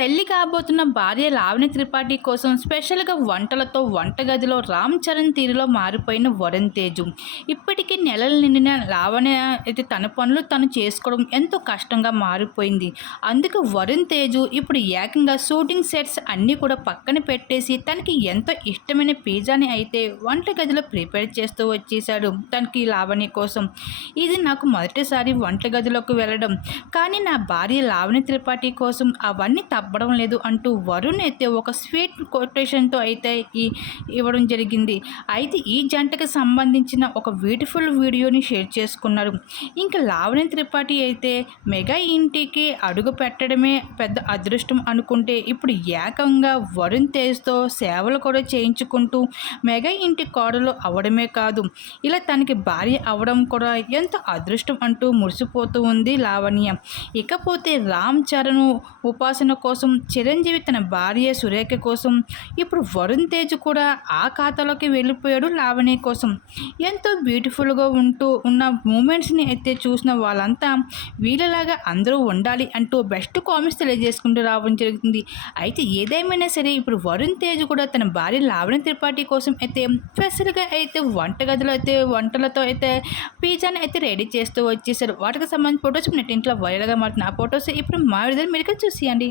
తల్లి కాబోతున్న భార్య లావణ్య త్రిపాఠి కోసం స్పెషల్గా వంటలతో వంటగదిలో రామ్ చరణ్ తీరులో మారిపోయిన వరుణ్ తేజు. ఇప్పటికీ నెలలు నిండిన లావణ్య అయితే తన పనులు తను చేసుకోవడం ఎంతో కష్టంగా మారిపోయింది. అందుకు వరుణ్ తేజు ఇప్పుడు ఏకంగా షూటింగ్ సెట్స్ అన్నీ కూడా పక్కన పెట్టేసి తనకి ఎంతో ఇష్టమైన పిజ్జాని అయితే వంటగదిలో ప్రిపేర్ చేస్తూ వచ్చేసాడు తనకి లావణ్య కోసం. ఇది నాకు మొదటిసారి వంటగదిలోకి వెళ్ళడం. కానీ నా భార్య లావణ్య త్రిపాఠి కోసం అవన్నీ తప్పడం లేదు అంటూ వరుణ్ అయితే ఒక స్వీట్ కొటేషన్తో అయితే ఈ ఇవ్వడం జరిగింది. అయితే ఈ జంటకు సంబంధించిన ఒక బ్యూటిఫుల్ వీడియోని షేర్ చేసుకున్నారు. ఇంకా లావణ్య త్రిపాఠి అయితే మెగా ఇంటికి అడుగు పెట్టడమే పెద్ద అదృష్టం అనుకుంటే ఇప్పుడు ఏకంగా వరుణ్ తేజ్తో సేవలు కూడా చేయించుకుంటూ మెగా ఇంటి కోడలు అవడమే కాదు ఇలా తనకి భార్య అవడం కూడా ఎంతో అదృష్టం అంటూ మురిసిపోతూ ఉంది లావణ్య. ఇకపోతే రామ్ చరణ్ ఉపాసన కోసం కోసం చిరంజీవి తన భార్య సురేఖ కోసం ఇప్పుడు వరుణ్ తేజ్ కూడా ఆ ఖాతాలోకి వెళ్ళిపోయాడు లావణి కోసం. ఎంతో బ్యూటిఫుల్గా ఉంటూ ఉన్న మూమెంట్స్ని అయితే చూసిన వాళ్ళంతా వీళ్ళలాగా అందరూ ఉండాలి అంటూ బెస్ట్ కామెంట్స్ తెలియజేసుకుంటూ రావడం జరుగుతుంది. అయితే ఏదేమైనా సరే ఇప్పుడు వరుణ్ తేజ్ కూడా తన భార్య లావణి త్రిపాఠి కోసం అయితే స్పెషల్గా అయితే వంటగదిలో అయితే వంటలతో అయితే పిజ్జాని అయితే రెడీ చేస్తూ వచ్చేసారు. వాటికి సంబంధించిన ఫొటోస్ నెట్ ఇంట్లో వైరల్గా మారుతున్న ఆ ఫొటోస్ ఇప్పుడు మా విడుదల మీరు ఇక్కడ చూసేయండి.